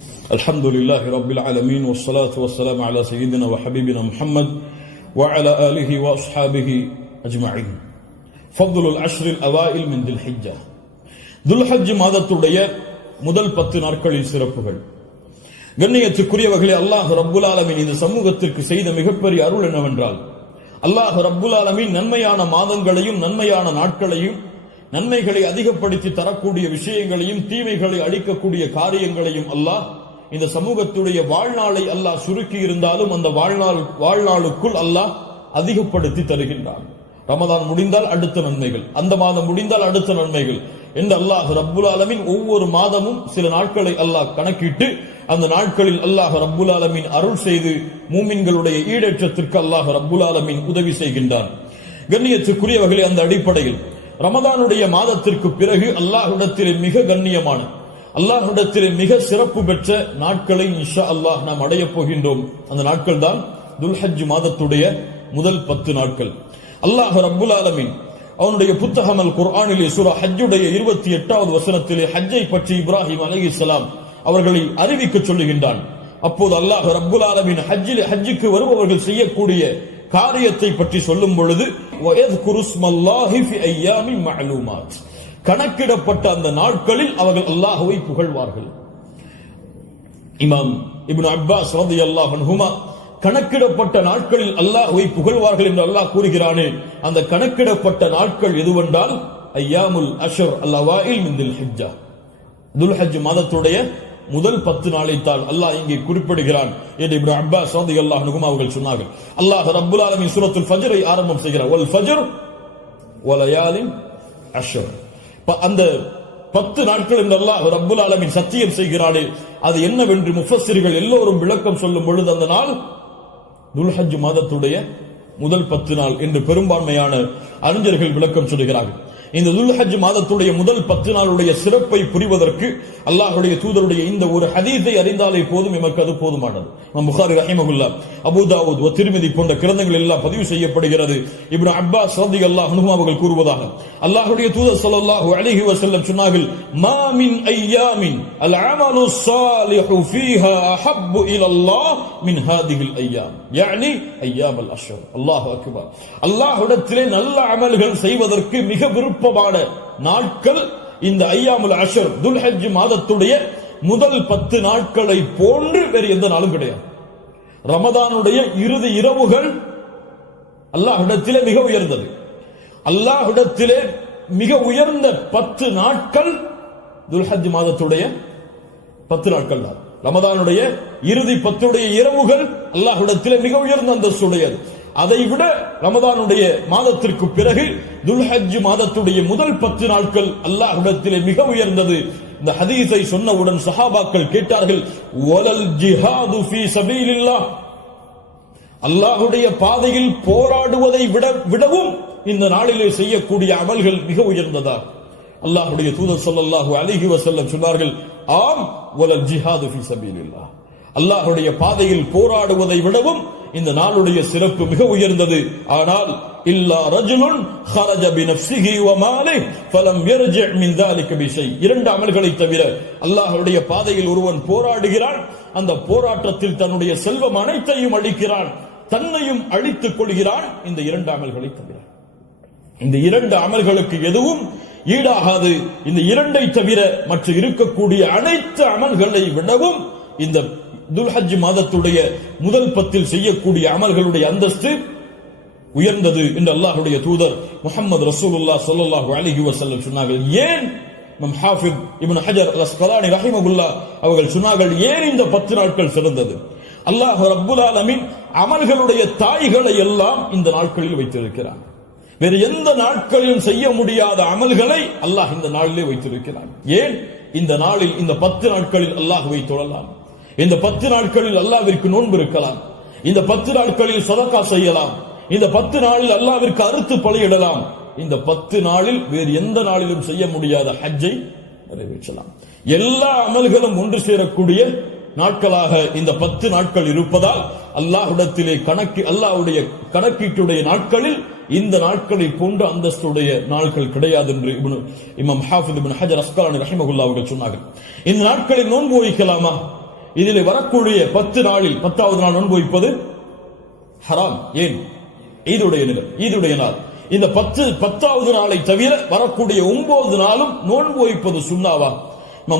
الحمد لله رب العالمين والصلاة والسلام على سيدنا وحبيبنا محمد وعلى آله وأصحابه أجمعين. فضل العشر الأوائل من ذي الحجة. ذو الحج மாதத்துடைய முதல் 10 நாட்களின் சிறப்புகள். கண்ணியத்துக்குரியவர்களே, அல்லாஹ் ரப்புல் ஆலமீன் இந்த சமூகத்திற்கு செய்த மிகப்பெரிய அருள் என்னவென்றால், அல்லாஹ் ரப்புல் ஆலமீன் நன்மையான மாதங்களையும் நன்மையான நாட்களையும் நன்மைகளை அதிகப்படுத்தி தரக்கூடிய விஷயங்களையும் தீமைகளை அழிக்கக்கூடிய காரியங்களையும் அல்லாஹ் இந்த சமூகத்துடைய வாழ்நாளை அல்லாஹ் சுருக்கி இருந்தாலும் அந்த வாழ்நாளுக்குள் அல்லாஹ் அதிகப்படுத்தி தருகின்றான். ரமதான் முடிந்தால் அடுத்த நன்மைகள், அந்த மாதம் முடிந்தால் அடுத்த நன்மைகள் என்று அல்லாஹ் ரப்புல் ஆலமீன் ஒவ்வொரு மாதமும் சில நாட்களை அல்லாஹ் கணக்கிட்டு அந்த நாட்களில் அல்லாஹ் ரப்புல் ஆலமீன் அருள் செய்து மூமின்களுடைய ஈடேற்றத்திற்கு அல்லாஹ் ரப்புல் ஆலமீன் உதவி செய்கின்றான். கண்ணியத்துக்குரியவர்களே, அந்த அடிப்படையில் ரமதானுடைய மாதத்திற்கு பிறகு அல்லாஹ்விடத்திலே மிக கண்ணியமான, அல்லாஹ்விடத்திலே மிக சிறப்பு பெற்ற நாட்களை இன்ஷா அல்லாஹ் நாம் அடையப் போகின்றோம். அந்த நாட்கள் தான் துல்ஹஜ் மாதத்துடைய முதல் 10 நாட்கள். அல்லாஹ் ரப்புல் ஆலமீன் அவனுடைய புத்தகம் அல் குர்ஆனிலே சூரா ஹஜ்ஜுடைய 28வது வசனத்திலே ஹஜ்ஜை பற்றி இப்ராஹிம் அலைஹிஸ்ஸலாம் அவர்களை அறிவிக்க சொல்லுகின்றான். அப்போது அல்லாஹ் ரப்புல் ஆலமீன் ஹஜ்ஜுக்கு வருபவர்கள் செய்யக்கூடிய காரியத்தை பற்றி சொல்லும் பொழுது கணக்கிடப்பட்ட அந்த நாட்களில் அவர்கள் அல்லாஹ்வை புகழ்வார்கள். இமாம் இப்னு அப்பாஸ் ரலியல்லாஹு அன்ஹுமா கணக்கிடப்பட்ட நாட்களில் அல்லாஹ்வை புகழ்வார்கள் என்று அல்லாஹ் கூறுகிறானே, அந்த கணக்கிடப்பட்ட நாட்கள் எதுவென்றால் ஐயாமுல் அஷ்ர் அல்-அவாயில் மின் தில் ஹிஜ்ஜா, துல்ஹஜ் மாதத்துடைய முதல் 10 நாளைத்தான் அல்லாஹ் இங்கே குறிப்பிடுகிறான் என்று இப்னு அப்பாஸ் ரலியல்லாஹு அன்ஹுமா அவர்கள் சொன்னார்கள். அல்லாஹ் ரப்புல் ஆலமீன் சூரத்துல் ஃபஜ்ரை ஆரம்பம் செய்கிறார். வல் ஃபஜ்ர் வலயாலின் அஷ்ர். அந்த 10 நாட்கள் என்று அல்லாஹ் ரப்புல் ஆலமீன் சத்தியம் செய்கிறானே, அது என்னவென்று முஃபஸ்ஸிர்கள் எல்லோரும் விளக்கம் சொல்லும் பொழுது அந்த நாள் துல்ஹஜ் மாதத்துடைய முதல் 10 நாள் என்று பெரும்பான்மையான அறிஞர்கள் விளக்கம் சொல்கிறார்கள். இந்த துல்ஹஜ் மாதத்துடைய முதல் 10 நாளுடைய சிறப்பை புரிவதற்கு அல்லாஹ்வுடைய தூதருடைய இந்த ஒரு ஹதீஸை அறிந்தாலே போதும், எமக்கு அது போதுமானது. புகாரி ரஹிமஹுல்லாஹ், அபூ தாவூத் வ திர்மிதி போன்ற கிரந்தங்கள் எல்லாம் பதிவு செய்யப்படுகிறது. இப்னு அப்பாஸ் ரலியல்லாஹு அன்ஹு அவர்கள் கூறுவதாக, அல்லாஹ்வுடைய தூதர் ஸல்லல்லாஹு அலைஹி வஸல்லம் சொன்னார்கள், மா மின் அய்யாமின் அல் அமலு ஸாலிஹு ஃபீஹா அஹப்பு இலல்லாஹ் மின் ஹாதிஹில் அய்யாம், யானி அய்யாமுல் அஷ்ர். அல்லாஹு அக்பர். அல்லாஹ்விடத்திலே நல்ல அமல்கள் செய்வதற்கு மிக விருப்பமான நாட்கள் இந்த ஐயாமுல் அஷ்ர், துல்ஹஜ் மாதத்துடைய முதல் 10 நாட்களை போன்று வேறு எந்த நாளும் கிடையாது. ரமதானுடைய இறுதி இரவுகள் அல்லாஹ்விடத்திலே மிக உயர்ந்தது. அல்லாஹ்விடத்திலே மிக உயர்ந்த 10 நாட்கள் துல்ஹஜ் மாதத்துடைய 10 நாட்கள் தான். ரமதானுடைய இறுதி 10 இரவுகள் அல்லாஹ்விடத்திலே மிக உயர்ந்த அந்தஸ்துடையது. அதைவிட ரமதானுடைய மாதத்திற்கு பிறகு துல்ஹஜ் மாதத்துடைய முதல் 10 நாட்கள் அல்லாஹ்விடத்திலே மிக உயர்ந்தது. இந்த ஹதீஸை சொன்னவுடன் சஹாபாக்கள் கேட்டார்கள், வலல் ஜிஹாது ஃபீ சபீலில்லாஹ், அல்லாஹ்வுடைய பாதையில் போராடுவதை விடவும் இந்த நாளிலே செய்யக்கூடிய அமல்கள் மிக உயர்ந்ததா? அல்லாஹ்வுடைய தூதர் ஸல்லல்லாஹு அலைஹி வஸல்லம் சொன்னார்கள், ஆம், வலல் ஜிஹாது ஃபீ சபீலில்லாஹ், அல்லாஹ்வுடைய பாதையில் போராடுவதை விடவும் இந்த நாளுடைய சிறப்பு மிக உயர்ந்தது. ஆனால் இல்லா ரஜுலுன் خرج بنفسه وماله فلم يرجع من ذلك بشيء, 2 அமல்களை தவிர அல்லாஹ்வுடைய பாதையில் ஒருவன் போராடுகிறான், அந்த போராட்டத்தில் தன்னுடைய செல்வம் அனைத்தையும் அழிக்கிறான், தன்னையும் அழித்துக் கொள்கிறான், இந்த 2 அமல்களை தவிர. இந்த 2 அமல்களுக்கு எதுவும் ஈடாகாது. இந்த 2ஐ தவிர மற்ற இருக்கக்கூடிய அனைத்து அமல்களை விடவும் இந்த துல்ஹஜ் மாதத்துடைய முதல் 10 செய்யக்கூடிய அமல்களுடைய அந்தஸ்து உயர்ந்தது என்று அல்லாஹ்வுடைய தூதர் முஹம்மது ரசூலுல்லாஹ் ஸல்லல்லாஹு அலைஹி வஸல்லம் சொன்னார்கள். ஏன் ஹாஃபிஸ் இப்னு ஹஜர் அல்-அஸ்கலானி ரஹிமஹுல்லாஹ் அவர்கள் சொன்னார்கள், ஏன் இந்த 10 நாட்கள் சிறந்தது? அல்லாஹ் ரப்புல் ஆலமீன் அமல்களுடைய தாய்களை எல்லாம் இந்த நாட்களில் வைத்திருக்கிறான். வேறு எந்த நாட்களிலும் செய்ய முடியாத அமல்களை அல்லாஹ் இந்த நாளிலே வைத்திருக்கிறான். ஏன்? இந்த நாளில், இந்த 10 நாட்களில் அல்லாஹ்வை தொழலாம், இந்த 10 நாட்களில் அல்லாஹ்விற்கு நோன்பு இருக்கலாம், இந்த 10 நாட்களில் சதகா செய்யலாம், இந்த 10 நாளில் அல்லாஹ்விற்கு அறுத்து பலியிடலாம், இந்த 10 நாளில் வேறு எந்த நாளிலும் செய்ய முடியாத ஹஜ்ஜை நிறைவேற்றலாம். எல்லா அமல்களும் ஒன்று சேரக்கூடிய நாட்களாக இந்த 10 நாட்கள் இருப்பதால் அல்லாஹ்விடத்திலே அல்லாஹ்வுடைய கணக்கீட்டுடைய நாட்களில் இந்த நாட்களை போன்ற அந்தஸ்துடைய நாட்கள் கிடையாது என்று இமாம் ஹாஃபிஸ் இப்னு ஹஜர் அஸ்கலானி ரஹிமஹுல்லாஹ் அவர்கள் சொன்னார்கள். இந்த நாட்களில் நோன்பு வைக்கலாமா? இதில் வரக்கூடிய 10 நாளில் 10வது நாள் நோன்பு வைப்பது ஹராம். ஏன்? ஈதுடைய நாள். இந்த 10வது நாளை தவிர வரக்கூடிய 9 நாளும் நோன்பு வைப்பது சுன்னாவா?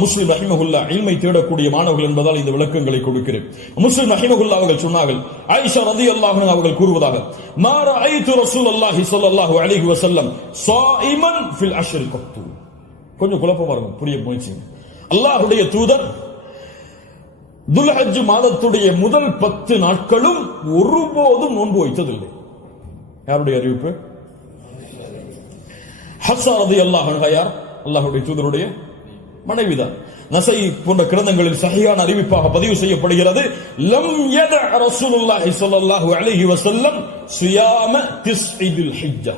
முஸ்லிம் ரஹிமஹுல்லா இல்மை தேடக்கூடிய மாணவர்கள் என்பதால் இந்த விளக்கங்களை கொடுக்கிறேன். முஸ்லிம் ரஹிமஹுல்லா அவர்கள் சொன்னார்கள், ஆயிஷா ரலியல்லாஹு அன்ஹா அவர்கள் கூறுவதாக, மா ரஅய்து ரசூலுல்லாஹி ஸல்லல்லாஹு அலைஹி வஸல்லம் ஸாயிமன் ஃபில் அஷ்ரில் கத்து. கொஞ்சம் குழப்பமா இருக்கும், புரிய முயற்சி. அல்லாஹ்வுடைய தூதர் துல்ஹஜ் மாதத்துடைய முதல் 10 நாட்களும் ஒருபோதும் நோன்பு வைத்ததில்லை. யாருடைய அறிவிப்பு? ஹஃப்ஸா ரலியல்லாஹு அன்ஹா யார்? அல்லாஹ்வுடைய தூதருடைய மனைவிதான். நஸை போன்ற கிரந்தங்களில் சஹீஹான அறிவிப்பாக பதிவு செய்யப்படுகிறது, லம் யத ரசூலுல்லாஹி ஸல்லல்லாஹு அலைஹி வஸல்லம் சியாம திஸ்இல் ஹிஜ்ஜா.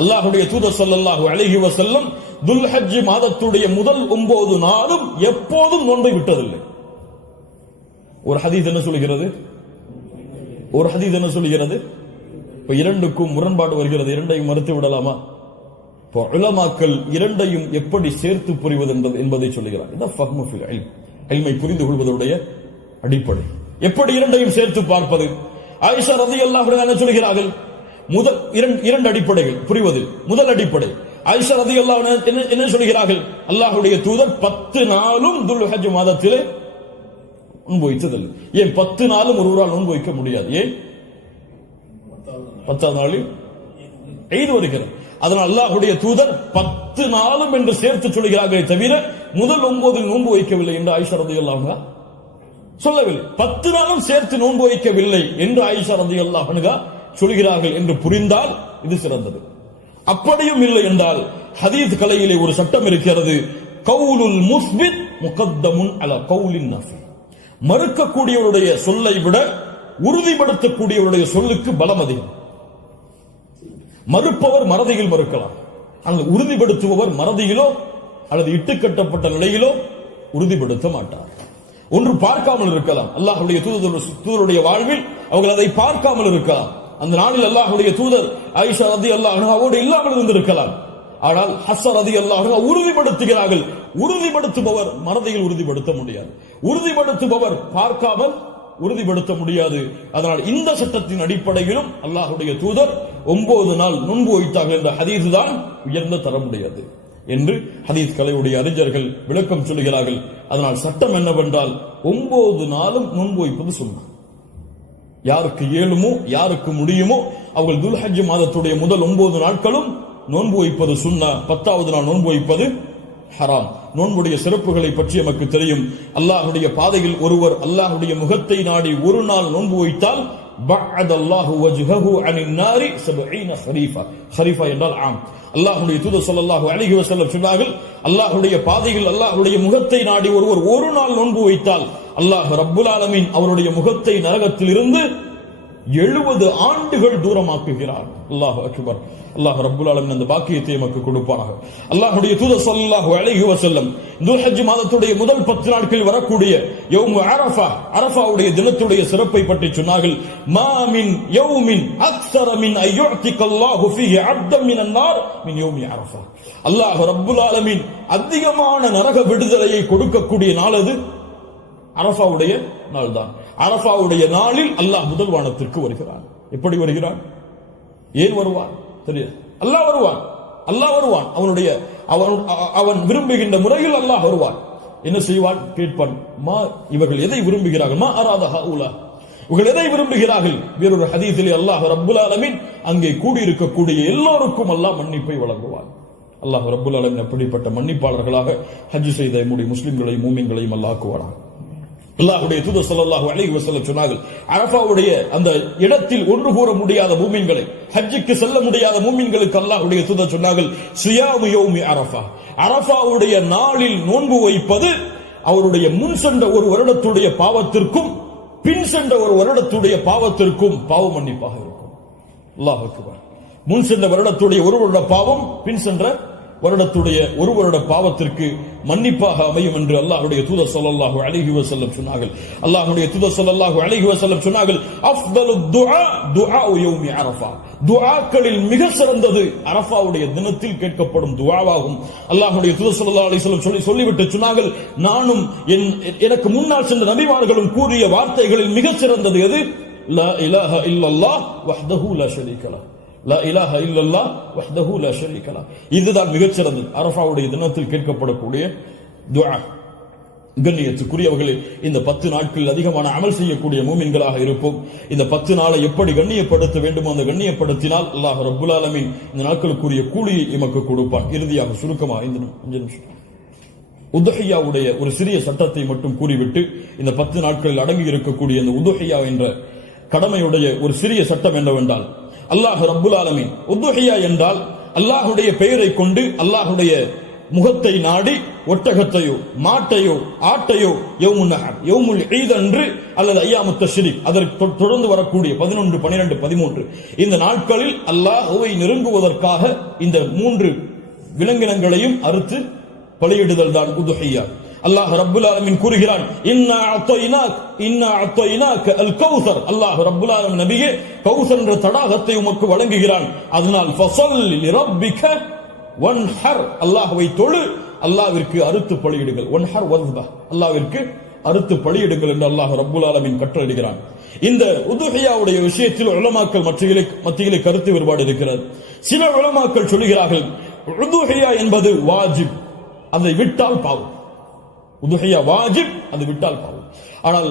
அல்லாஹ்வுடைய தூதர் ஸல்லல்லாஹு அலைஹி வஸல்லம் துல்ஹஜ் மாதத்துடைய முதல் 9 நாளும் எப்போதும் நோன்பை விட்டதில்லை. ஒரு ஹதீஸ் என்ன சொல்கிறது? இப்ப இரண்டுக்கும் முரண்பாடு வருகிறது, இரண்டையும் மறுத்து விடலாமா? உலமாக்கள் இரண்டையும் எப்படி சேர்த்து புரிவது என்பதை சொல்லுகிறார். இதான் ஃபஹ்மு ஃபில் இல்ம், இல்மை புரிந்து கொள்வதுடைய அடிப்படை. எப்படி இரண்டையும் சேர்த்து பார்ப்பது? ஆயிஷா ரலியல்லாஹு அன்ஹா என்ன சொல்கிறார்கள்? முதல் இரண்டு அடிப்படைகள் புரிவது. முதல் அடிப்படை, ஆயிஷா ரலியல்லாஹு அன்ஹா என்ன சொல்கிறார்கள்? அல்லாஹ்வுடைய தூதர் 10 நாளும் துல்ஹஜ் மாதத்திலே நோன்பு வைத்ததில்லை. ஏன் 10 நாளும் ஒருவரால் நோன்பு வைக்க முடியாது? ஏன்? 10வது நாளில் ஈத் வருகிறது. அதனால் அல்லாஹ்வுடைய தூதர் 10 நாளும் என்று சேர்த்து சொல்கிறார்களே தவிர முதல் 9 நோன்பு வைக்கவில்லை என்று ஆயிஷா ரலியல்லாஹு அன்ஹா சொல்லவில்லை. 10 நாளும் சேர்த்து நோன்பு வைக்கவில்லை என்று ஆயிஷா ரலியல்லாஹு அன்ஹா சொல்கிறார்கள் என்று புரிந்தால் இது சிறந்தது. அப்படியும் இல்லை என்றால் ஹதீஸ் கலையிலே ஒரு சட்டம் இருக்கிறது, கவுலுல் முஸ்பித் முகத்தமுன் அலா கவுலின் நஃபி. மறுக்கக்கூடியவருடைய சொல்லை விட உறுதிப்படுத்தக்கூடியவருடைய சொல்லுக்கு பலம் அதிகம். மறுப்பவர் மறதியில் மறுக்கலாம், ஆனால் உறுதிப்படுத்துபவர் மறதியிலோ அல்லது இட்டுக்கட்டப்பட்ட நிலையிலோ உறுதிப்படுத்த மாட்டார். ஒன்று பார்க்காமல் இருக்கலாம், அல்லாஹ்வுடைய தூதருடைய வாழ்வில் அவர்கள் அதை பார்க்காமல் இருக்கலாம். அந்த நாளில் அல்லாஹ்வுடைய தூதர் ஆயிஷா ரலியல்லாஹு அன்ஹாவோடு இல்லாமல் இருந்திருக்கலாம். ஆனால் ஹஃப்ஸா ரலியல்லாஹு அன்ஹா உறுதிப்படுத்துகிறார்கள். உறுதிப்படுத்துபவர் மறதியில் உறுதிப்படுத்த முடியாது, உறுதிப்படுத்துபவர் பார்க்காமல் உறுதிப்படுத்த முடியாது. அதனால் இந்த சட்டத்தின் அடிப்படையிலும் அல்லாஹ்வுடைய தூதர் 9 நாள் நோன்பு வைத்தார்கள் என்ற ஹதீஸ் தான் உயர்ந்த தரமுடையது என்று ஹதீஸ் கலையுடைய அறிஞர்கள் விளக்கம் சொல்கிறார்கள். அதனால் சட்டம் என்னவென்றால் 9 நாளும் நோன்பு வைப்பது சுன்னா. யாருக்கு இயலுமோ யாருக்கு முடியுமோ அவர்கள் துல்ஹஜ் மாதத்துடைய முதல் 9 நாட்களும் நோன்பு வைப்பது சுன்னா. 10வது நாள் நோன்பு வைப்பது ஹராம். நோன்புடைய சிறப்புகளை பற்றி நமக்கு தெரியும். அல்லாஹ்வுடைய பாதையில் ஒருவர் அல்லாஹ்வுடைய முகத்தை நாடி ஒரு நாள் நோன்பு வைத்தால் பஅதல்லாஹு வஜ்ஹஹு அனின் நாரி 70 ஹரீஃபா. ஹரீஃபா என்றால் ஆம். அல்லாஹ்வுடைய தூதர் ஸல்லல்லாஹு அலைஹி வஸல்லம் சொன்னார்கள், அல்லாஹ்வுடைய பாதையில் அல்லாஹ்வுடைய முகத்தை நாடி ஒருவர் ஒரு நாள் நோன்பு வைத்தால் அல்லாஹ் ரப்புல் ஆலமீன் அவருடைய முகத்தை நரகத்தில் இருந்து 70 ஆண்டுகள் தூரமாக்குகிறார். அல்லாஹ் அக்பர். அல்லாஹ் ரப்புல் ஆலமீன் அந்த பாக்கியத்தை நமக்கு கொடுப்பானாக. அல்லாஹ்வுடைய தூதர் ஸல்லல்லாஹு அலைஹி வஸல்லம் துல்ஹஜ் மாதத்துடைய முதல் 10 நாட்களில் வரக்கூடிய யௌம் அரஃபா, அரஃபாவுடைய தினத்துடைய சிறப்பை பற்றி சொன்னார்கள். மா மின் யௌமின் அக்ஸர மின் அய்யுஅதிகல்லாஹு ஃபீஹி அப்தன் மினன் நார் மின் யௌமி அரஃபா. அல்லாஹ் ரப்புல் ஆலமீன் அதிகமான நரக விடுதலையை கொடுக்கக்கூடிய நாள் அது அரஃபாவுடைய நாள் தான். அரஃபாவுடைய நாளில் அல்லாஹ் முதல் வானத்திற்கு வருகிறான். எப்படி வருகிறான்? ஏன் வருவான் தெரியாது. அல்லாஹ் வருவான். அவன் விரும்புகின்ற முறையில் அல்லாஹ் வருவான். என்ன செய்வான்? கேட்பான், மா இவர்கள் எதை விரும்புகிறார்கள்? மா அராத ஹவுலா, இவர்கள் எதை விரும்புகிறார்கள்? வேறொரு ஹதீஸிலே அல்லாஹ் ரப்புல் ஆலமீன் அங்கே கூடியிருக்கக்கூடிய எல்லோருக்கும் அல்லாஹ் மன்னிப்பை வழங்குவான். அல்லாஹ் ரப்புல் ஆலமீன் அப்படிப்பட்ட மன்னிப்பாளர்களாக ஹஜ் செய்த நம்முடைய முஸ்லிம்களையும் மூமின்களையும் அல்லாஹ் ஆக்குவானாக. அல்லாஹ்வுடைய தூதர் ஸல்லல்லாஹு அலைஹி வஸல்லம் சொன்னார்கள், அரஃபாவுடைய அந்த இடத்தில் ஒன்று கூற முடியாத மூமின்களை, ஹஜ்ஜுக்கு செல்ல முடியாத மூமின்களுக்கு அல்லாஹ்வுடைய தூதர் சொன்னார்கள், சியாமு யௌமி அரஃபா. அரஃபாவுடைய நாளில் நோன்பு வைப்பது அவருடைய முன் சென்ற ஒரு வருடத்துடைய பாவத்திற்கும் பின் சென்ற ஒரு வருடத்துடைய பாவத்திற்கும் பாவ மன்னிப்பாக இருக்கும். அல்லாஹ் அக்பர். முன் சென்ற வருடத்துடைய ஒரு வருட பாவம், பின் சென்ற வருடத்துடைய ஒரு வருட பாவத்திற்கு மன்னிப்பாக அமையும் என்று அல்லாஹ்வுடைய தூதர் ஸல்லல்லாஹு அலைஹி வஸல்லம் சொன்னார்கள். அல்லாஹ்வுடைய தூதர் ஸல்லல்லாஹு அலைஹி வஸல்லம் சொன்னார்கள், அஃதலு துஆ துஆஉ யௌமி அரஃபா. துஆக்களில் மிக சிறந்தது அரஃபாவுடைய தினத்தில் கேட்கப்படும் துஆவாகும். அல்லாஹ்வுடைய தூதர் ஸல்லல்லாஹு அலைஹி வஸல்லம் சொல்லிவிட்டு சொன்னார்கள், நானும் எனக்கு முன்னால் சென்ற நபிமார்களும் கூறிய வார்த்தைகளில் மிக சிறந்தது எது? லா இலாஹா இல்லல்லாஹ் வஹ்தஹு லா ஷரீக லஹ். லா இலாஹா இல்லல்லாஹ் வஹ்தஹு லா ஷரீக லஹ். இதுதான் மிகச் சிறந்தது அரஃபாவுடைய தினத்தில் கேட்கப்படக்கூடிய துஆ. கண்ணியத்துக்குரியவர்களே, இந்த 10 நாட்களில் அதிகமான அமல் செய்யக்கூடிய மூமின்களாக இருப்போம். இந்த 10 நாளை எப்படி கண்ணியப்படுத்த வேண்டுமோ அந்த கண்ணியப்படுத்தினால் அல்லாஹ் ரப்புல் ஆலமீன் இந்த நாட்களுக்குரிய கூலியை எமக்கு கொடுப்பான். இறுதியாக சுருக்கமாக 5 நிமிஷம் உதுஹியாவுடைய ஒரு சிறிய சட்டத்தை மட்டும் கூறிவிட்டு இந்த 10 நாட்களில் அடங்கி இருக்கக்கூடிய இந்த உதுஹியா என்ற கடமையுடைய ஒரு சிறிய சட்டம் என்னவென்றால், அல்லாஹ் ரப்புல் ஆலமீன் உதுஹியா என்றால் அல்லாஹ்வுடைய பெயரை கொண்டு அல்லாஹ்வுடைய முகத்தை நாடி ஒட்டகத்தையோ மாட்டையோ ஆட்டையோ யௌமுன் நஹர் யௌமுல் ஈத் அன்று அல்லது அய்யாமுத் தஷ்ரீக் அதற்கு தொடர்ந்து வரக்கூடிய 11, 12, 13 இந்த நாட்களில் அல்லாஹ்வை நெருங்குவதற்காக இந்த 3 விலங்கினங்களையும் அறுத்து பலியிடுதல் தான் உதுஹியா. அல்லாஹ் ரப்புல் ஆலமீன் கூறுகிறான், இன்னா அத்தைனாக அல் கௌசர். அல்லாஹ் ரப்புல் ஆலமீன் நபியே கௌசர் என்ற தடாகத்தை உமக்கு வழங்குகிறான். அதனால் ஃபஸல்லி லிரப்பிக வன்ஹர், அல்லாஹ்வை தொழு, அல்லாஹ்விற்கு அறுத்து பலியிடுங்கள். வன்ஹர் வஸ்பஹ், அல்லாஹ்விற்கு அறுத்து பலியிடுங்கள் என்று அல்லாஹ் ரப்புல் ஆலமீன் கட்டளையிடுகிறான். இந்த உதுஹியாவுடைய விஷயத்தில் உலமாக்கள் மத்தியிலே கருத்து வேறுபாடு இருக்கிறது. சில உலமாக்கள் சொல்கிறார்கள், உதுஹியா என்பது வாஜிப், அதை விட்டால் பாவம். உதுஹியா வாஜிப், அது விட்டால் பாவம். ஆனால்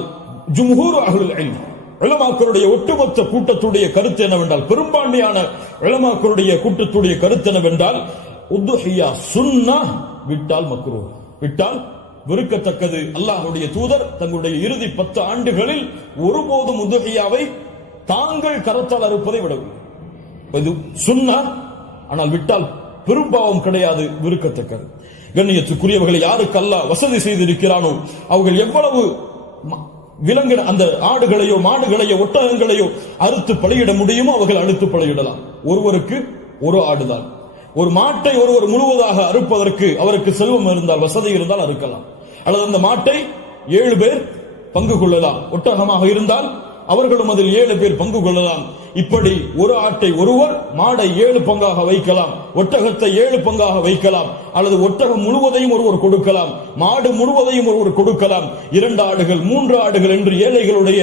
ஜும்ஹூர் அஹ்லுல் இல்ம் உலமாக்களுடைய ஒட்டுமொத்த கூட்டத்துடைய கருத்து என்னவென்றால், பெரும்பான்மையான உலமாக்களுடைய கூட்டத்துடைய கருத்து என்னவென்றால், உதுஹியா சுன்னஹ், விட்டால் மக்ரூஹ், விட்டால் வெறுக்கத்தக்கது. அல்லாஹ்வுடைய தூதர் தங்களுடைய இறுதி 10 ஆண்டுகளில் ஒருபோதும் உதுஹியாவை தாங்கள் கரத்தால் அறுப்பதை விடவில்லை. இது சுன்னஹ், ஆனால் விட்டால் பெரும்பாவம் கிடையாது, வெறுக்கத்தக்கது. கண்ணியத்துக்குரியவர்களை யாருக்கு அல்லாஹ் வசதி செய்திருக்கிறானோ அவர்கள் எவ்வளவு விலங்கின அந்த ஆடுகளையோ மாடுகளையோ ஒட்டகங்களையோ அறுத்து பலியிட முடியுமோ அவர்கள் அறுத்து பலியிடலாம். ஒருவருக்கு ஒரு ஆடுதான். ஒரு மாட்டை ஒருவர் முழுவதாக அறுப்பதற்கு அவருக்கு செல்வம் இருந்தால், வசதி இருந்தால் அறுக்கலாம். அல்லது அந்த மாட்டை 7 பேர் பங்கு கொள்ளலாம். ஒட்டகமாக இருந்தால் அவர்களும் அதில் 7 பேர் பங்கு கொள்ளலாம். இப்படி ஒரு ஆட்டை ஒருவர், மாடை 7 பங்காக வைக்கலாம், ஒட்டகத்தை 7 பங்காக வைக்கலாம். அல்லது ஒட்டகம் முழுவதையும் ஒருவர் கொடுக்கலாம், மாடு முழுவதையும் ஒருவர் கொடுக்கலாம். 2 ஆடுகள் 3 ஆடுகள் என்று ஏழைகளுடைய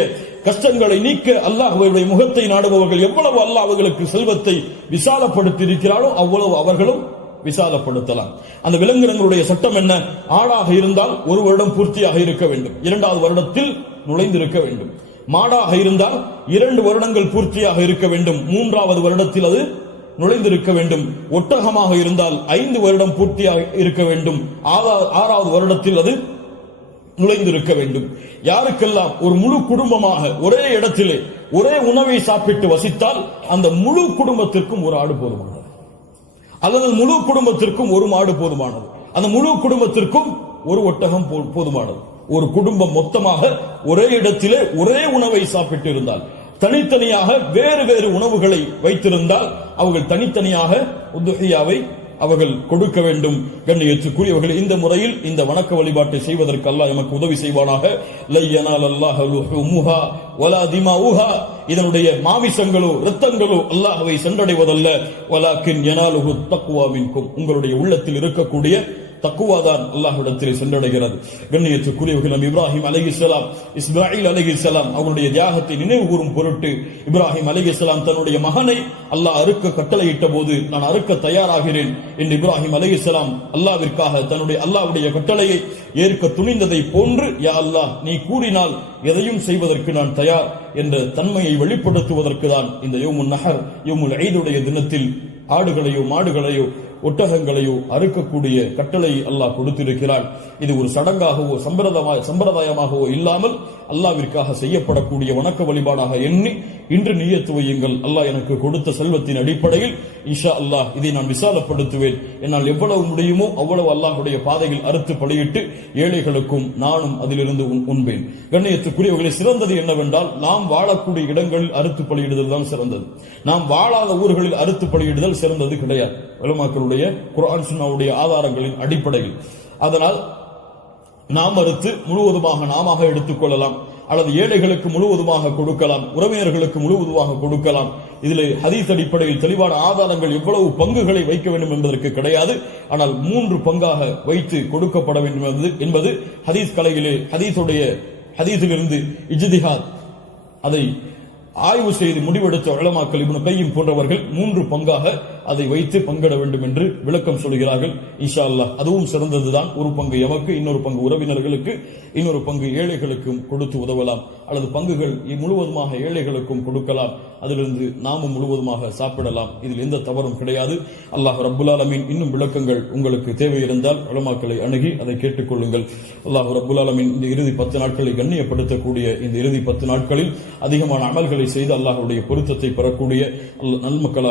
கஷ்டங்களை நீக்க அல்லாஹ்வுடைய முகத்தை நாடுபவர்கள் எவ்வளவு அல்லாஹ் அவர்களுக்கு செல்வத்தை விசாலப்படுத்தி இருக்கிறாரோ அவ்வளவு அவர்களும் விசாலப்படுத்தலாம். அந்த விலங்கினங்களுடைய சட்டம் என்ன? ஆடாக இருந்தால் 1 வருடம் பூர்த்தியாக இருக்க வேண்டும், 2வது வருடத்தில் நுழைந்திருக்க வேண்டும். மாடாக இருந்தால் 2 வருடங்கள் பூர்த்தியாக இருக்க வேண்டும், 3வது வருடத்தில் அது நுழைந்திருக்க வேண்டும். ஒட்டகமாக இருந்தால் 5 வருடம் பூர்த்தியாக இருக்க வேண்டும், 6வது வருடத்தில் அது நுழைந்திருக்க வேண்டும். யாருக்கெல்லாம் ஒரு முழு குடும்பமாக ஒரே இடத்திலே ஒரே உணவை சாப்பிட்டு வசித்தால் அந்த முழு குடும்பத்திற்கும் ஒரு ஆடு போதுமானது, அல்லது முழு குடும்பத்திற்கும் ஒரு மாடு போதுமானது, அந்த முழு குடும்பத்திற்கும் ஒரு ஒட்டகம் போதுமானது. ஒரு குடும்பம் மொத்தமாக ஒரே இடத்திலே ஒரே உணவை சாப்பிட்டு இருந்தால், தனித்தனியாக வேறு வேறு உணவுகளை வைத்திருந்தால் அவர்கள் தனித்தனியாக உதுஹியாவை அவர்கள் கொடுக்க வேண்டும். கண்ணியத்துக்குரியவர்கள், இந்த முறையில் இந்த வணக்க வழிபாட்டை செய்வதற்கு அல்லாஹ் நமக்கு உதவி செய்வானாக. லை யனாலல்லாஹு லுஹுமுஹா வலா திமாஉஹா, இதனுடைய மாமிசங்களோ இரத்தங்களோ அல்லாஹ்வை சென்றடைவதல்ல. வலாக்கின் யனாலுஹு தக்வா மின்கும், உங்களுடைய உள்ளத்தில் இருக்கக்கூடிய தக்குவாதான் அல்லாஹ்விடத்தில் சென்றடைகிறது. கண்ணியத்துக்குரியவர்கள், நபி இப்ராஹிம் அலைஹிஸ்ஸலாம், இஸ்மாயில் அலைஹிஸ்ஸலாம் அவருடைய தியாகத்தை நினைவு கூறும் பொருட்டு இப்ராஹிம் அலைஹிஸ்ஸலாம் தன்னுடைய மகனை அல்லாஹ் அறுக்க கட்டளையிட்ட போது, நான் அறுக்க தயாராகிறேன் என்று இப்ராஹிம் அலைஹிஸ்ஸலாம் அல்லாஹ்விற்காக தன்னுடைய அல்லாஹ்வுடைய கட்டளையை ஏற்க துணிந்ததை போன்று, யா அல்லாஹ் நீ கூறினால் எதையும் செய்வதற்கு நான் தயார் என்ற தன்மையை வெளிப்படுத்துவதற்கு தான் இந்த யௌமுன் நஹர் யௌமுல் ஈதுடைய தினத்தில் ஆடுகளையோ மாடுகளையோ ஒட்டகங்களையோ அறுக்கக்கூடிய கட்டளை அல்லாஹ் கொடுத்திருக்கிறார். இது ஒரு சடங்காகவோ சம்பிரதாயமாகவோ இல்லாமல் அல்லாஹ்விற்காக செய்யப்படக்கூடிய வணக்க வழிபாடாக எண்ணி இன்று நிய்யத்து வையுங்கள். அல்லாஹ் எனக்கு கொடுத்த செல்வத்தின் அடிப்படையில் இன்ஷா அல்லாஹ் இதை நான் விசாலப்படுத்துவேன். என்னால் எவ்வளவு முடியுமோ அவ்வளவு அல்லாஹ்வுடைய பாதையில் அறுத்து பலியிட்டு ஏழைகளுக்கும் நானும் அதிலிருந்து உண்பேன். கண்ணியத்துக்குரியவர்களை, சிறந்தது என்னவென்றால் நாம் வாழக்கூடிய இடங்களில் அறுத்து பலியிடுதல் தான் சிறந்தது. நாம் வாழாத ஊர்களில் அறுத்து பலியிடுதல் சிறந்தது கிடையாது, உலமாக்களுடைய குர்ஆன் சுன்னாவுடைய ஆதாரங்களின் அடிப்படையில். அதனால் நாம் அறுத்து முழுவதுமாக நாம எடுத்துக்கொள்ளலாம், அல்லது ஏழைகளுக்கு முழுவதுமாக கொடுக்கலாம், உறவினர்களுக்கு முழுவதுமாக கொடுக்கலாம். இதில் ஹதீஸ் அடிப்படையில் தெளிவான ஆதாரங்கள் எவ்வளவு பங்குகளை வைக்க வேண்டும் என்பதற்கு கிடையாது. ஆனால் 3 பங்காக வைத்து கொடுக்கப்பட வேண்டும் என்பது ஹதீஸ் கலையிலே ஹதீஸிலிருந்து இஜ்திஹாத் அதை ஆய்வு செய்து முடிவெடுத்த உலமாக்கள் இப்னு கையிம் போன்றவர்கள் 3 பங்காக அதை வைத்து பங்கிட வேண்டும் என்று விளக்கம் சொல்கிறார்கள். இன்ஷா அல்லாஹ் அதுவும் சிறந்ததுதான். ஒரு பங்கு எமக்கு, இன்னொரு பங்கு உறவினர்களுக்கு, இன்னொரு பங்கு ஏழைகளுக்கும் கொடுத்து உதவலாம், அல்லது பங்குகள் முழுவதுமாக ஏழைகளுக்கும் கொடுக்கலாம், அதிலிருந்து நாமும் முழுவதுமாக சாப்பிடலாம். இதில் எந்த தவறும் கிடையாது. அல்லாஹ் ரப்புல் ஆலமீன் இன்னும் விளக்கங்கள் உங்களுக்கு தேவை இருந்தால் உலமாக்களை அணுகி அதை கேட்டுக்கொள்ளுங்கள். அல்லாஹ் ரப்புல் ஆலமீன் இந்த இறுதி 10 நாட்களை கண்ணியப்படுத்தக்கூடிய இந்த இறுதி 10 நாட்களில் அதிகமான அமல்களை செய்து அல்லாஹ்வுடைய பொருத்தத்தை பெறக்கூடிய நன்மக்கள்